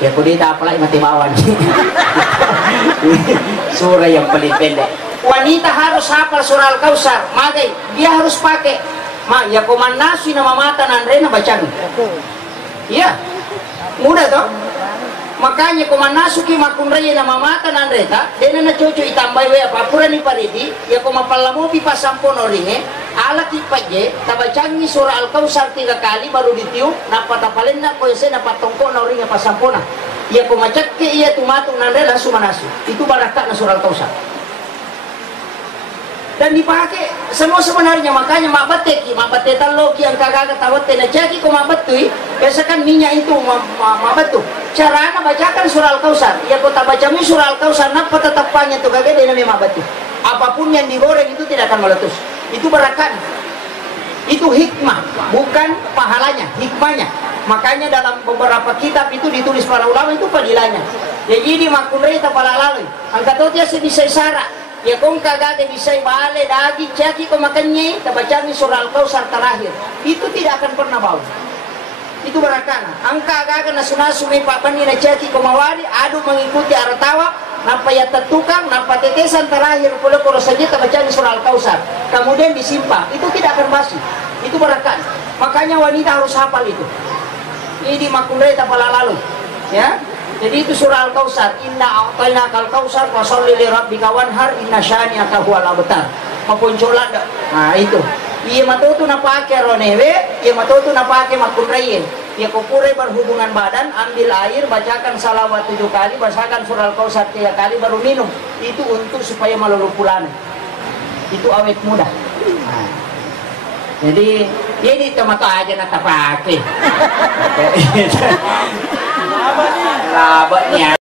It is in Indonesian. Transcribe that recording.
Ya kudita apalagi mati bawan. Surah yang paling pendek. Wanita harus hafal surah Al-Kautsar. Magai dia harus pakai. Ya komandasi nama mata nandrena bacaan. Iya. Mudah toh? Makanya komandasi ki makun raya nama mata nandreta. Dena na cucu itambay we apa pura ni paridi. Ya komapalamu pipa sampono ringe. Ala kipaje tabacangi surah Al-Kautsar 3 kali baru ditiup napatapalin na koyese napatongko na ringe pasampona. Ya komacak ke iya tumatu nandrela sumanasu. Itu barakat na surah Al-Kautsar. Dan dipakai semua sebenarnya, makanya mabateki loki yang kagak tawat tena caki ko mabatui biasa kan minyak itu mabatu carana bacakan surah Al-Kautsar ya kota bacamu surah Al-Kautsar napa tetapannya tuh kagak dena mabatu apapun yang digoreng itu tidak akan meletus itu barakan itu hikmah bukan pahalanya hikmahnya makanya dalam beberapa kitab itu ditulis para ulama itu padilanya ya jadi makunrei tapala lalu angkatotia sebisa sara ya kong kagak bisa bale dagi caki ko makannya tabacani surah Al-Kautsar terakhir itu tidak akan pernah bau itu barakana angka kagak nasu-nasu may papani na caki ko mawari adu mengikuti aratawa nampa ya tetukang nampa tetesan terakhir pulo saja tabacani surah Al-Kautsar kemudian disimpang itu tidak akan basi itu barakana makanya wanita harus hafal itu ini makunrei tapala lalu ya. Jadi itu surah Al-Kautsar, inna a'tainakal kautsar fasholli li rabbika wanhar inna syani'aka huwal abtar. Mapuncola dak. Nah itu. Iya matutu napake ronewe, iya matutu napake makunrei. Ya kokure berhubungan badan, ambil air, bacakan salawat 7 kali, bacakan surah Al-Kautsar 3 kali baru minum. Itu untuk supaya malulupulan. Itu awet muda. Nah. Jadi ini tomato aja natapake. Labanya